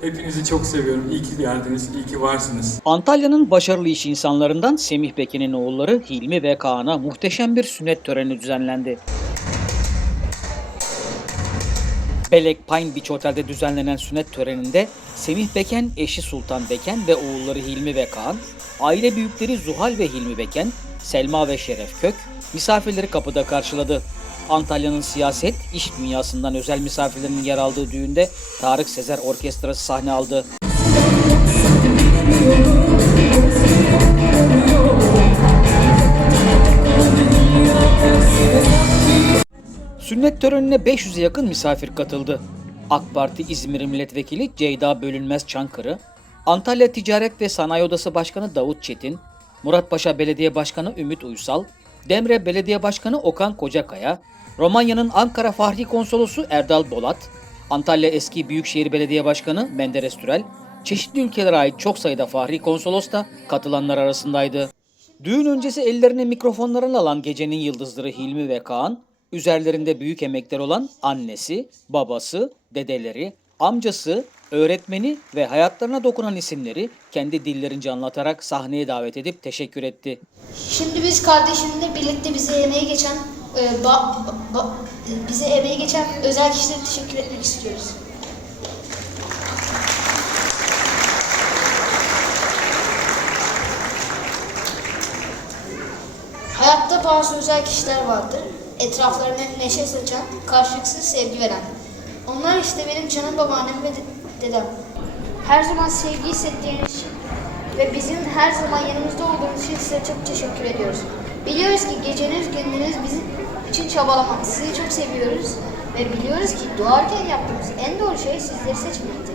Hepinizi çok seviyorum. İyi ki geldiniz, iyi ki varsınız. Antalya'nın başarılı iş insanlarından Semih Bekin'in oğulları Hilmi ve Kaan'a muhteşem bir sünnet töreni düzenlendi. Belek Pine Beach Otel'de düzenlenen sünnet töreninde Semih Beken, eşi Sultan Beken ve oğulları Hilmi ve Kaan, aile büyükleri Zuhal ve Hilmi Beken, Selma ve Şeref Kök, misafirleri kapıda karşıladı. Antalya'nın siyaset, iş dünyasından özel misafirlerinin yer aldığı düğünde Tarık Sezer Orkestrası sahne aldı. Sünnet törenine 500'e yakın misafir katıldı. AK Parti İzmir Milletvekili Ceyda Bölünmez Çankırı, Antalya Ticaret ve Sanayi Odası Başkanı Davut Çetin, Muratpaşa Belediye Başkanı Ümit Uysal, Demre Belediye Başkanı Okan Kocakaya, Romanya'nın Ankara Fahri Konsolosu Erdal Bolat, Antalya Eski Büyükşehir Belediye Başkanı Menderes Türel, çeşitli ülkelere ait çok sayıda Fahri Konsolos da katılanlar arasındaydı. Düğün öncesi ellerine mikrofonlarını alan gecenin yıldızları Hilmi ve Kaan, üzerlerinde büyük emekler olan annesi, babası, dedeleri, amcası, öğretmeni ve hayatlarına dokunan isimleri kendi dillerince anlatarak sahneye davet edip teşekkür etti. Şimdi biz kardeşimle birlikte bize emeği geçen e, ba- ba- bize emeği geçen özel kişilere teşekkür etmek istiyoruz. Hayatta bazı özel kişiler vardır. Etraflarına neşe saçan, karşılıksız sevgi veren. Onlar işte benim canım babaannem ve de- dedem. Her zaman sevgi hissettiğiniz için ve bizim her zaman yanımızda olduğunuz için size çok teşekkür ediyoruz. Biliyoruz ki geceniz gündüzünüz bizim için çabalamak. Sizi çok seviyoruz ve biliyoruz ki doğarken yaptığımız en doğru şey sizleri seçmekti.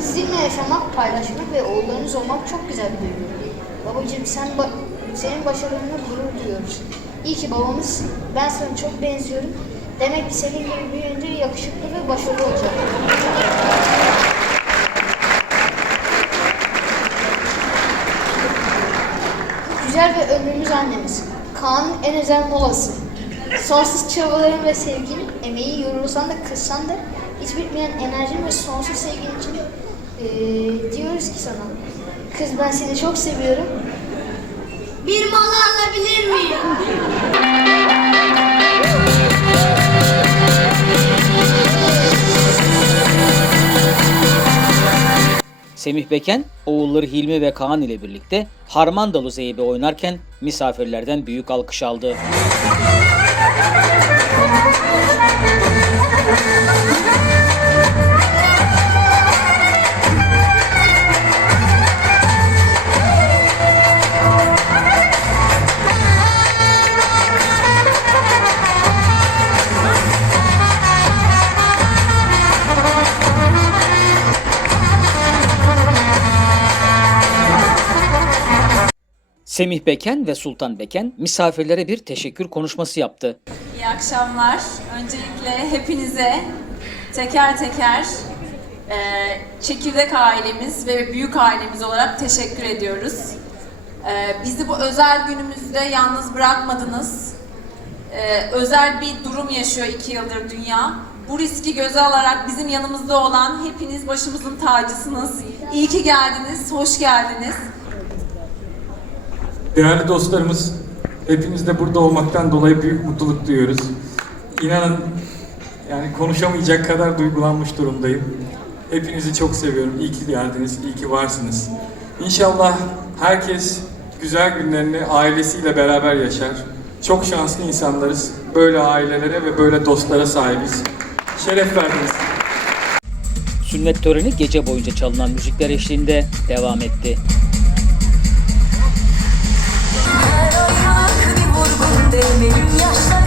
Sizinle yaşamak, paylaşmak ve oğullarınız olmak çok güzel bir duygu. Babacığım sen ba- senin başarınla gurur duyuyoruz. İyi ki babamızsın. Ben sana çok benziyorum. Demek ki senin gibi büyüyünce yakışıklı ve başarılı olacak. Ömrümüz annemiz. Kaan'ın en özel molası. Sonsuz çabaların ve sevgin, emeği yorulsan da kızsan da hiç bitmeyen enerjin ve sonsuz sevgin için eee, diyoruz ki sana. Kız ben seni çok seviyorum. Bir mola alabilir miyim? Semih Beken, oğulları Hilmi ve Kaan ile birlikte Harmandalı Zeybe oynarken misafirlerden büyük alkış aldı. Semih Beken ve Sultan Beken misafirlere bir teşekkür konuşması yaptı. İyi akşamlar. Öncelikle hepinize teker teker e, çekirdek ailemiz ve büyük ailemiz olarak teşekkür ediyoruz. E, bizi bu özel günümüzde yalnız bırakmadınız. E, özel bir durum yaşıyor iki yıldır dünya. Bu riski göze alarak bizim yanımızda olan hepiniz başımızın tacısınız. İyi ki geldiniz, hoş geldiniz. Değerli dostlarımız, hepimiz de burada olmaktan dolayı büyük mutluluk duyuyoruz. İnanın yani konuşamayacak kadar duygulanmış durumdayım. Hepinizi çok seviyorum. İyi ki geldiniz, iyi ki varsınız. İnşallah herkes güzel günlerini ailesiyle beraber yaşar. Çok şanslı insanlarız. Böyle ailelere ve böyle dostlara sahibiz. Şeref verdiniz. Sünnet töreni gece boyunca çalınan müzikler eşliğinde devam etti. dertlerimi Yaşlar